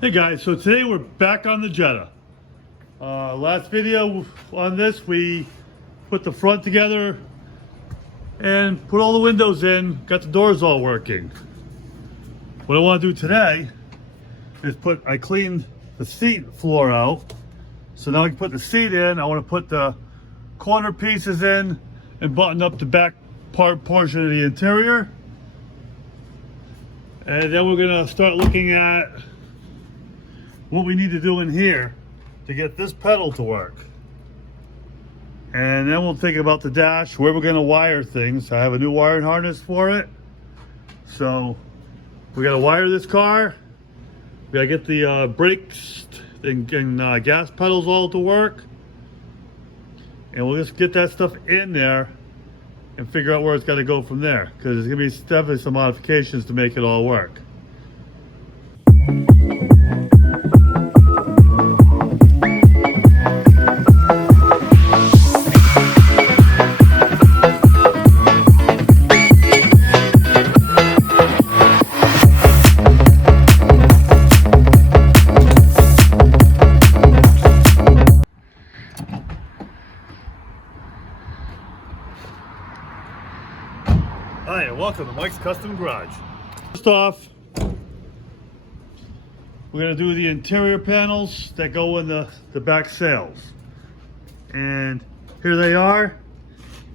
Hey guys, so today we're back on the Jetta. Last video on this, we put the front together and put all the windows in, got the doors all working. What I want to do today is I cleaned the seat floor out. So now I can put the seat in. I want to put the corner pieces in and button up the back portion of the interior. And then we're gonna start looking at what we need to do in here to get this pedal to work. And then we'll think about the dash, where we're gonna wire things. I have a new wiring harness for it. So we gotta wire this car. We gotta get the brakes and gas pedals all to work. And we'll just get that stuff in there and figure out where it's gotta go from there. Because there's gonna be definitely some modifications to make it all work. Hi, and welcome to Mike's Custom Garage. First off, we're going to do the interior panels that go in the back sails. And here they are.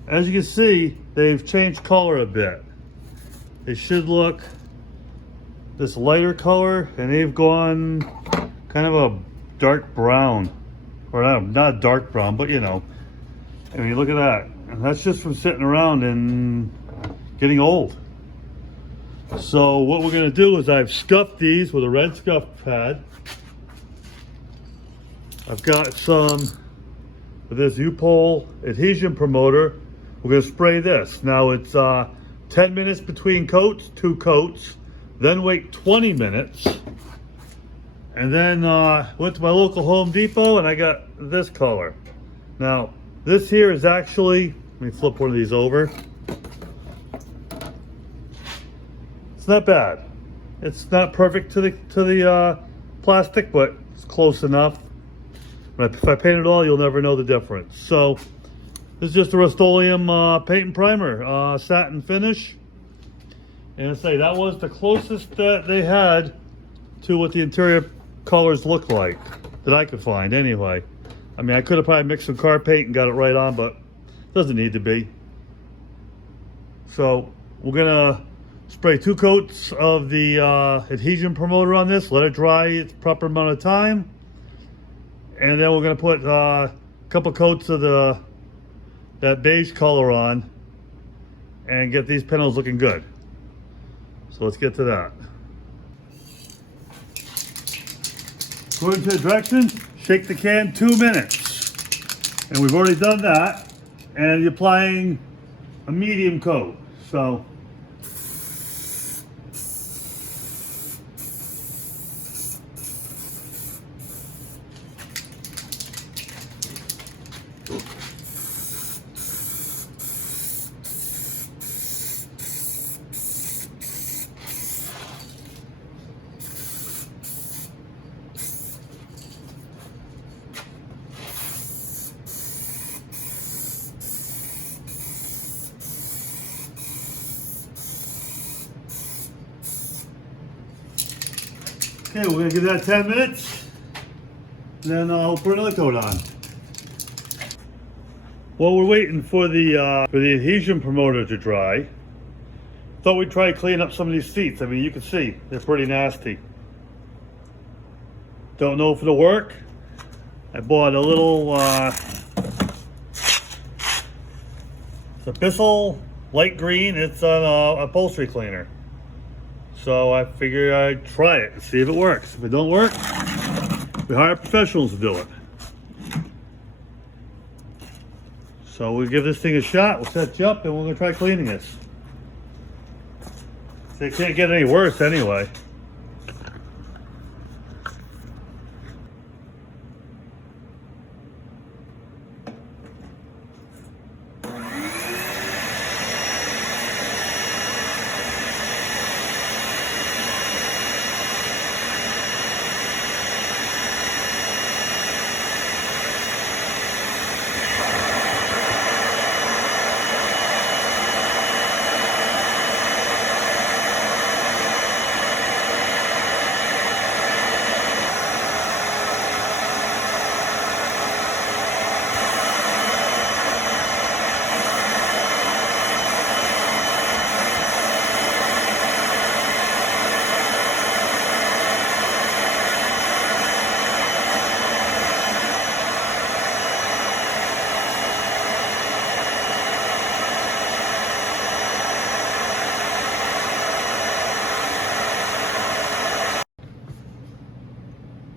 As you can see, they've changed color a bit. They should look this lighter color, and they've gone kind of a dark brown. Or not dark brown, but you know. I mean, look at that. And that's just from sitting around and getting old. So what we're going to do is I've scuffed these with a red scuff pad. I've got some of this U-pole adhesion promoter. We're going to spray this. Now it's 10 minutes between coats, 2 coats, then wait 20 minutes. And then went to my local Home Depot and I got this color. Now this here is actually, let me flip one of these over. It's not bad. It's not perfect to the plastic, but it's close enough. But if I paint it all, you'll never know the difference. So this is just a Rust-Oleum paint and primer, satin finish. And I say that was the closest that they had to what the interior colors look like that I could find anyway. I mean, I could have probably mixed some car paint and got it right on, but it doesn't need to be. So we're gonna spray 2 coats of the adhesion promoter on this, let it dry its proper amount of time, and then we're going to put a couple coats of that beige color on and get these panels looking good. So let's get to that. According to the directions, shake the can 2 minutes, and we've already done that, and you're applying a medium coat. So okay, we're gonna give that 10 minutes, then I'll put another coat on. While we're waiting for the adhesion promoter to dry, thought we'd try cleaning up some of these seats. I mean, you can see they're pretty nasty. Don't know if it'll work. I bought a little it's a Bissell light green. It's an upholstery cleaner. So I figured I'd try it and see if it works. If it don't work, we hire professionals to do it. So we'll give this thing a shot. We'll set you up and we're gonna try cleaning this. So it can't get any worse anyway.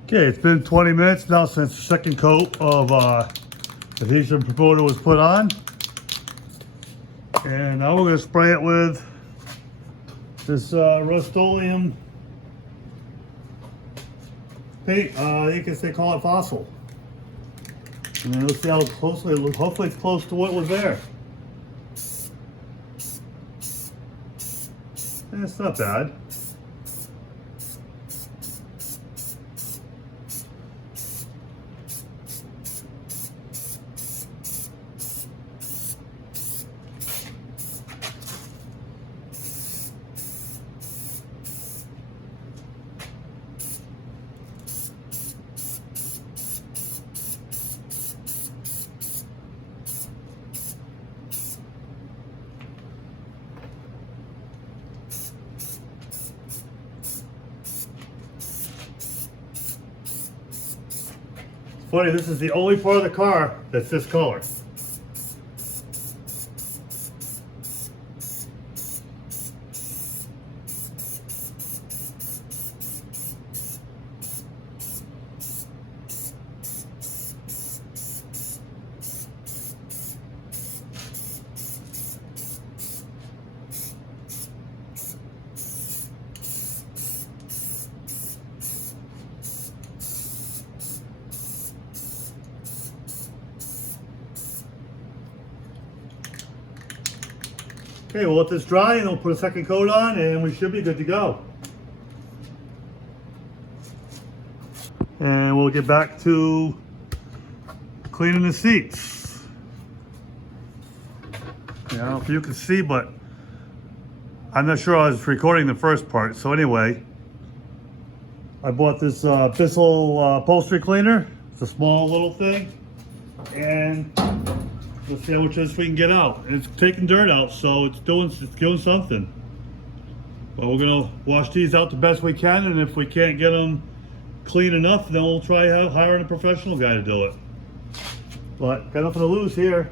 Okay, it's been 20 minutes now since the second coat of adhesion promoter was put on. And now we're going to spray it with this Rust-Oleum paint. I guess they call it Fossil. And then let's see how closely it looks. Hopefully it's close to what was there. And it's not bad. Funny, this is the only part of the car that's this color. Okay, we'll let this dry and we'll put a second coat on and we should be good to go. And we'll get back to cleaning the seats. I don't know if you can see, but I'm not sure I was recording the first part. So anyway, I bought this Bissell upholstery cleaner. It's a small little thing. And let's see how much of this we can get out. And it's taking dirt out, so it's doing something. But we're gonna wash these out the best we can, and if we can't get them clean enough, then we'll try hiring a professional guy to do it. But got nothing to lose here.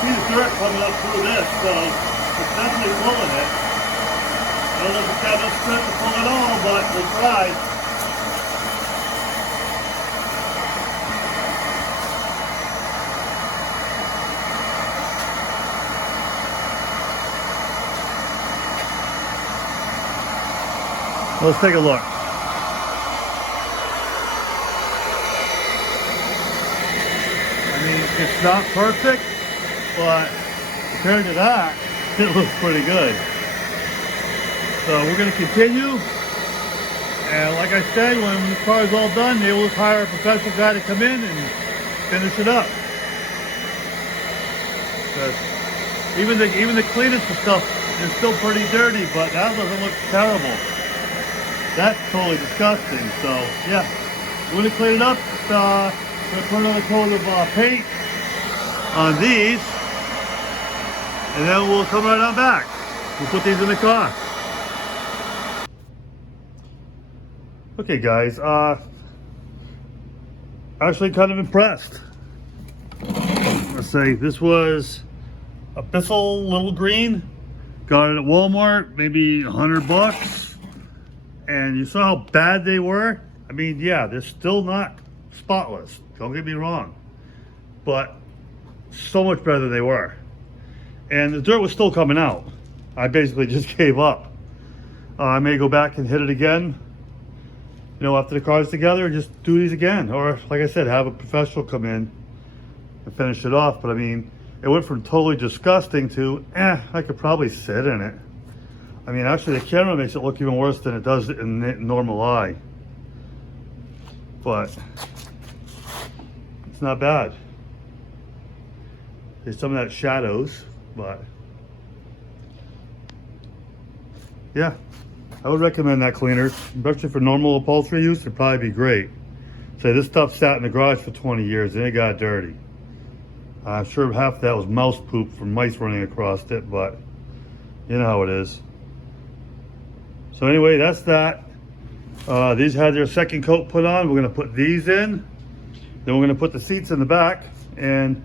See the dirt coming up through this, so it's definitely pulling it. I don't know if it's got enough strength to pull it all, but we'll try. Let's take a look. I mean, it's not perfect, but compared to that, it looks pretty good. So we're going to continue. And like I said, when the car is all done, they will hire a professional guy to come in and finish it up. Even the cleanest of stuff is still pretty dirty, but that doesn't look terrible. That's totally disgusting. So yeah, we're going to clean it up. We're going to put another coat of paint on these. And then we'll come right on back. We'll put these in the car. Okay guys, actually kind of impressed. Let's say this was a Bissell Little Green. Got it at Walmart, maybe $100. And you saw how bad they were? I mean, yeah, they're still not spotless. Don't get me wrong. But so much better than they were. And the dirt was still coming out. I basically just gave up. I may go back and hit it again, you know, after the car's together, and just do these again. Or, like I said, have a professional come in and finish it off. But I mean, it went from totally disgusting to, I could probably sit in it. I mean, actually, the camera makes it look even worse than it does in the normal eye. But it's not bad. There's some of that shadows. But yeah, I would recommend that cleaner, especially for normal upholstery use. It'd probably be great. Say this stuff sat in the garage for 20 years and it got dirty. I'm sure half of that was mouse poop from mice running across it, but you know how it is. So anyway, that's that. These had their second coat put on. We're gonna put these in. Then we're gonna put the seats in the back, and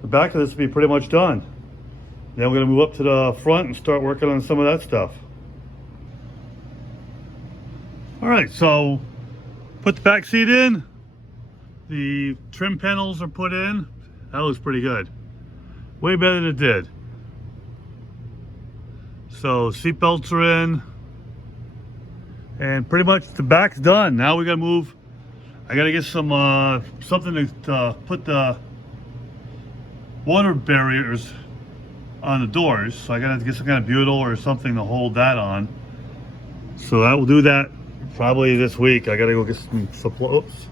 the back of this will be pretty much done. Then we're gonna move up to the front and start working on some of that stuff. All right, so put the back seat in. The trim panels are put in. That looks pretty good. Way better than it did. So seat belts are in. And pretty much the back's done. Now we gotta move. I gotta get some something to put the water barriers on the doors. So I gotta get some kind of butyl or something to hold that on. So I will do that probably this week. I gotta go get some supplies. Oops.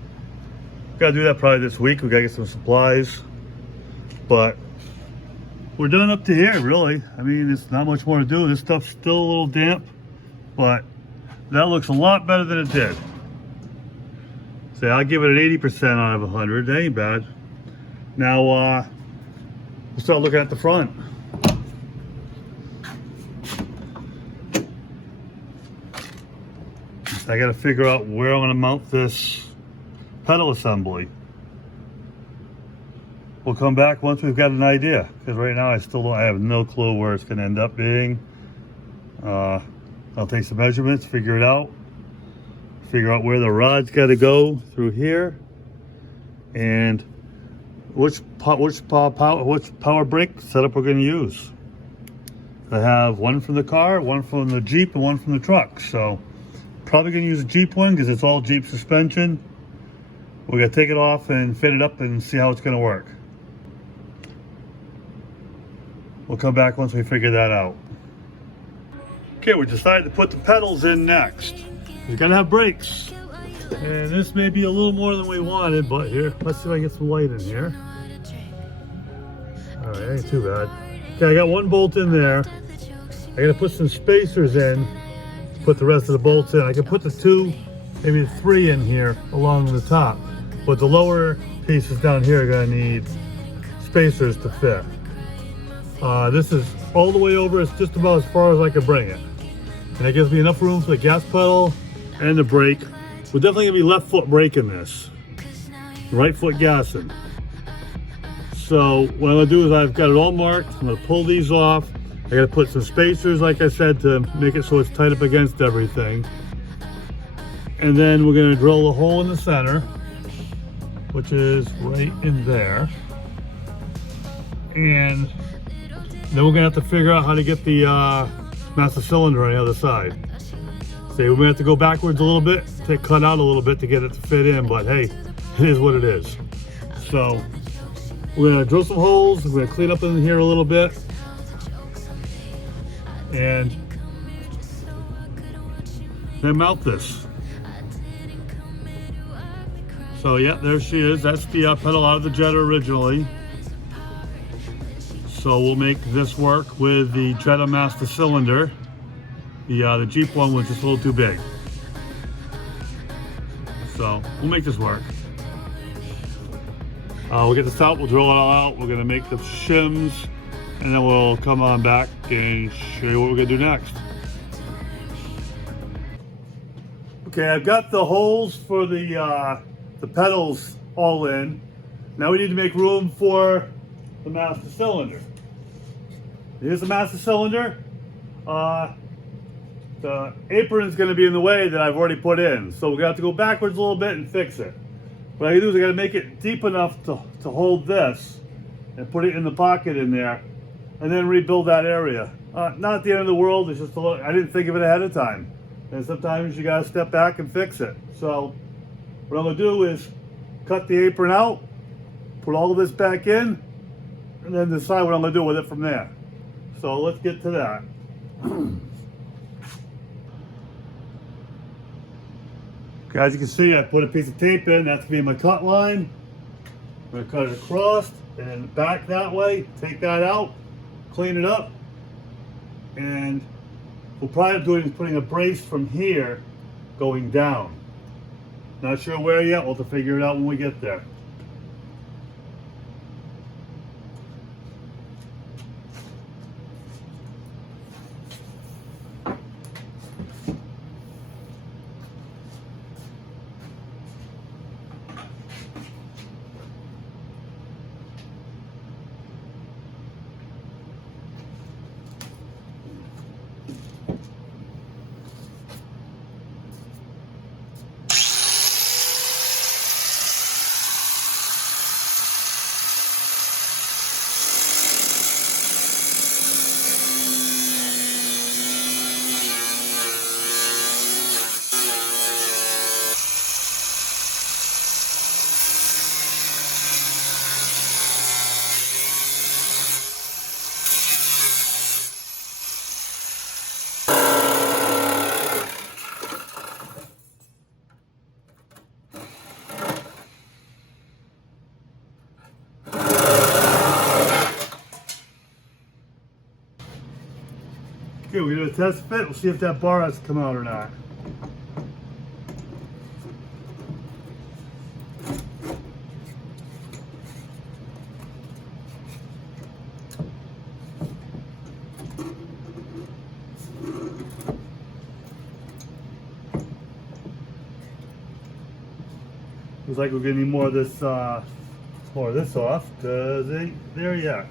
Gotta do that probably this week. We gotta get some supplies. But we're done up to here, really. I mean, there's not much more to do. This stuff's still a little damp, but that looks a lot better than it did. So I'll give it an 80% out of 100. That ain't bad. Now, we'll start looking at the front. I gotta figure out where I'm gonna mount this pedal assembly. We'll come back once we've got an idea, because right now I have no clue where it's gonna end up being. I'll take some measurements, figure it out, figure out where the rod's got to go through here, and which power brake setup we're going to use. I have one from the car, one from the Jeep, and one from the truck. So probably going to use a Jeep one because it's all Jeep suspension. We're going to take it off and fit it up and see how it's going to work. We'll come back once we figure that out. Okay, we decided to put the pedals in next. We gotta have brakes. And this may be a little more than we wanted, but here, let's see if I can get some light in here. All right, ain't too bad. Okay, I got one bolt in there. I gotta put some spacers in to put the rest of the bolts in. I can put the 2, maybe the 3 in here along the top, but the lower pieces down here are gonna need spacers to fit. This is all the way over. It's just about as far as I can bring it. And that gives me enough room for the gas pedal and the brake. We're definitely gonna be left foot braking this. Right foot gassing. So what I'm gonna do is I've got it all marked. I'm gonna pull these off. I gotta put some spacers, like I said, to make it so it's tight up against everything. And then we're gonna drill a hole in the center, which is right in there. And then we're gonna have to figure out how to get the master cylinder on the other side. See, we're gonna have to go backwards a little bit, cut out a little bit to get it to fit in, but hey, it is what it is. So we're gonna drill some holes, we're gonna clean up in here a little bit, and then mount this. So yeah, there she is. That's the pedal out of the Jetta originally. So we'll make this work with the Jetta master cylinder. The Jeep one was just a little too big. So we'll make this work. We'll get this out, we'll drill it all out. We're gonna make the shims, and then we'll come on back and show you what we're gonna do next. Okay, I've got the holes for the pedals all in. Now we need to make room for the master cylinder. Here's the master cylinder. The apron is going to be in the way that I've already put in, so we're going to have to go backwards a little bit and fix it. What I can do is I got to make it deep enough to hold this and put it in the pocket in there, and then rebuild that area. Not at the end of the world. It's just a little, I didn't think of it ahead of time, and sometimes you got to step back and fix it. So what I'm going to do is cut the apron out, put all of this back in, and then decide what I'm going to do with it from there. So let's get to that. Okay, as you can see, I put a piece of tape in. That's going to be my cut line. I'm going to cut it across and back that way. Take that out, clean it up, and we'll probably do it is putting a brace from here going down. Not sure where yet. We'll have to figure it out when we get there. Okay, we're gonna test fit. We'll see if that bar has to come out or not. Looks like we're gonna need more of this off because it ain't there yet.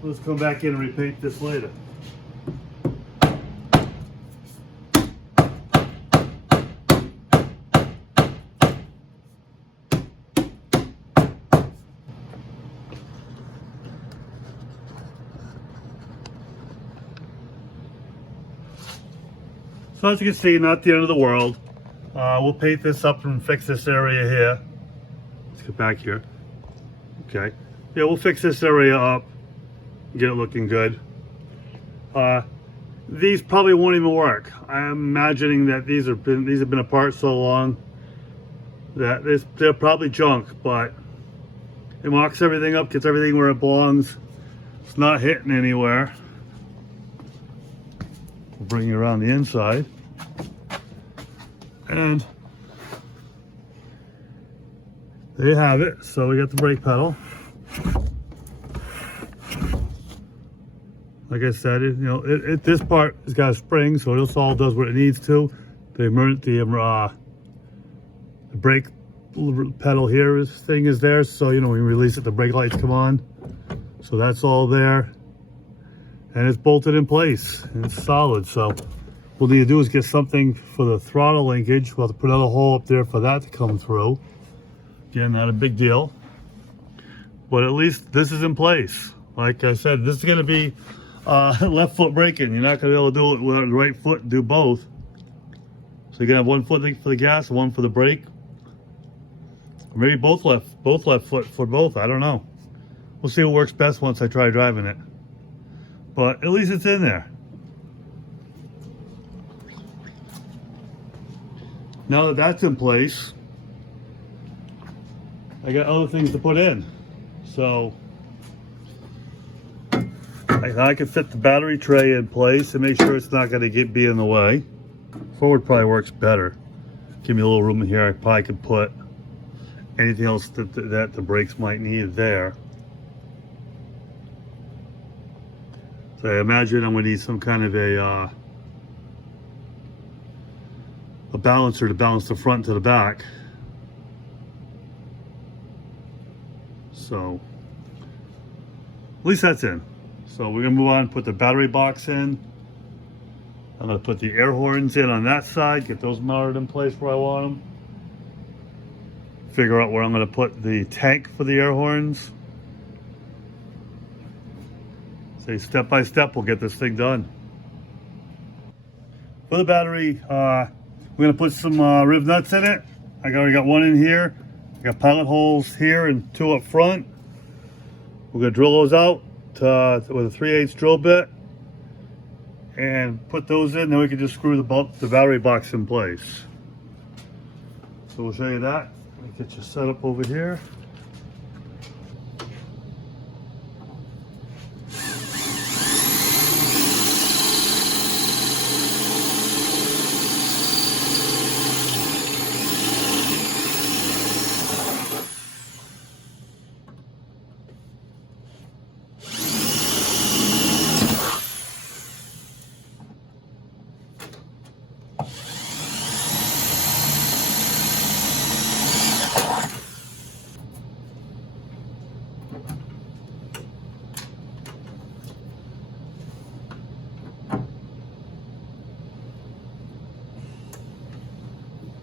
Let's come back in and repaint this later. So as you can see, not the end of the world. We'll paint this up and fix this area here. Let's get back here. Okay. Yeah, we'll fix this area up. Get it looking good. These probably won't even work. I'm imagining that these have been apart so long that they're probably junk, but it marks everything up, gets everything where it belongs. It's not hitting anywhere. We'll bring it around the inside. And there you have it. So we got the brake pedal. Like I said, this part has got a spring, so this all does what it needs to. The brake pedal here thing is there, so when you release it, the brake lights come on. So that's all there, and it's bolted in place and it's solid. So what we'll need to do is get something for the throttle linkage. We'll have to put another hole up there for that to come through. Again, not a big deal, but at least this is in place. Like I said, this is going to be left foot braking. You're not going to be able to do it with the right foot and do both. So you're going to have one foot for the gas and one for the brake. Or maybe both left foot for both. I don't know. We'll see what works best once I try driving it. But at least it's in there. Now that that's in place, I got other things to put in. So I can fit the battery tray in place and make sure it's not going to be in the way. Forward probably works better. Give me a little room in here. I probably could put anything else that the brakes might need there. So I imagine I'm going to need some kind of a balancer to balance the front to the back. So at least that's in. So we're gonna move on and put the battery box in. I'm gonna put the air horns in on that side, get those mounted in place where I want them. Figure out where I'm gonna put the tank for the air horns. So step by step, we'll get this thing done. For the battery, we're gonna put some riv nuts in it. I already got one in here. I got pilot holes here and two up front. We're gonna drill those out with a 3/8 drill bit and put those in. Then we can just screw the battery box in place. So we'll show you that. Let me get you set up over here.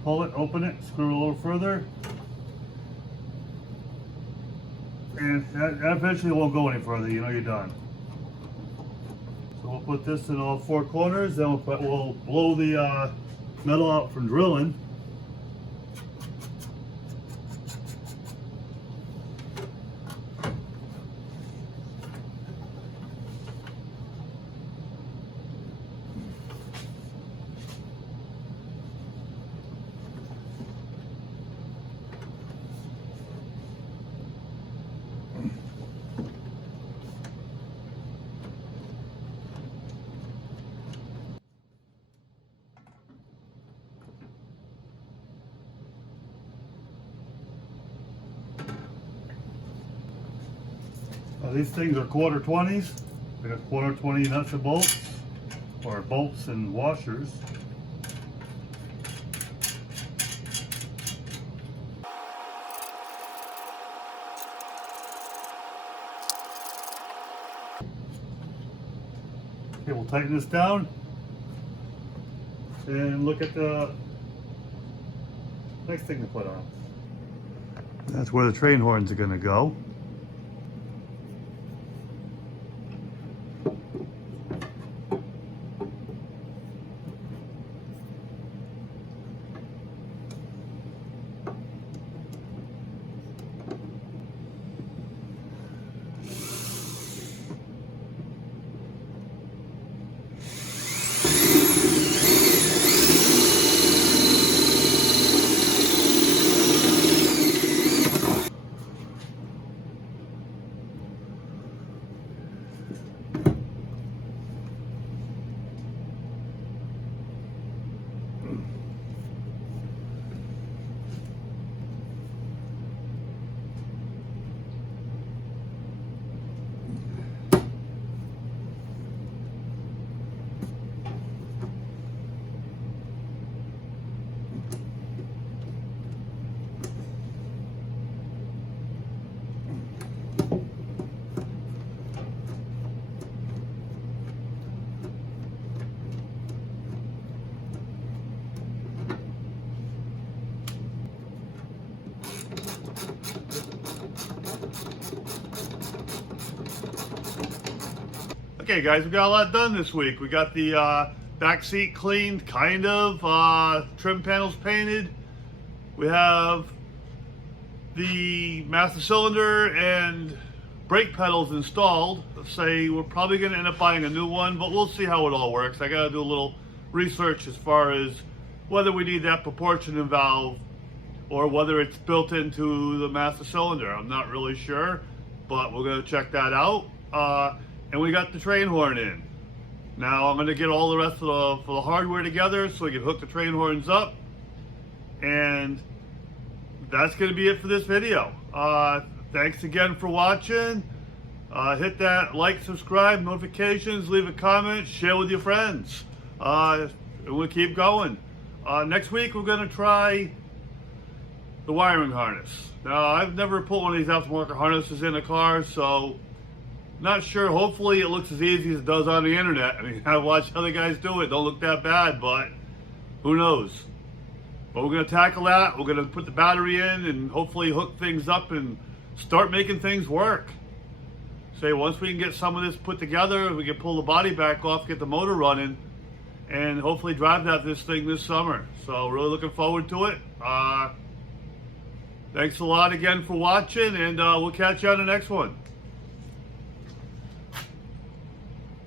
pull it, open it, screw it a little further. And that eventually won't go any further, you know you're done. So we'll put this in all four corners, then we'll blow the metal out from drilling. These things are quarter 20s. They got quarter 20 nuts and bolts, or bolts and washers. Okay, we'll tighten this down and look at the next thing to put on. That's where the train horns are going to go. Okay guys, we got a lot done this week. We got the back seat cleaned, kind of, trim panels painted. We have the master cylinder and brake pedals installed. Let's say we're probably going to end up buying a new one, but we'll see how it all works. I got to do a little research as far as whether we need that proportioning valve or whether it's built into the master cylinder. I'm not really sure, but we're going to check that out. And we got the train horn in. Now I'm going to get all the rest of the hardware together so we can hook the train horns up. And that's going to be it for this video. Thanks again for watching. Hit that like, subscribe, notifications, leave a comment, share with your friends. And we'll keep going. Next week we're going to try the wiring harness. Now I've never put one of these aftermarket harnesses in a car, so not sure. Hopefully it looks as easy as it does on the internet. I mean, I've watched other guys do it. Don't look that bad, but who knows? But we're going to tackle that. We're going to put the battery in and hopefully hook things up and start making things work. Say once we can get some of this put together, we can pull the body back off, get the motor running, and hopefully drive this thing this summer. So really looking forward to it. Thanks a lot again for watching, and we'll catch you on the next one.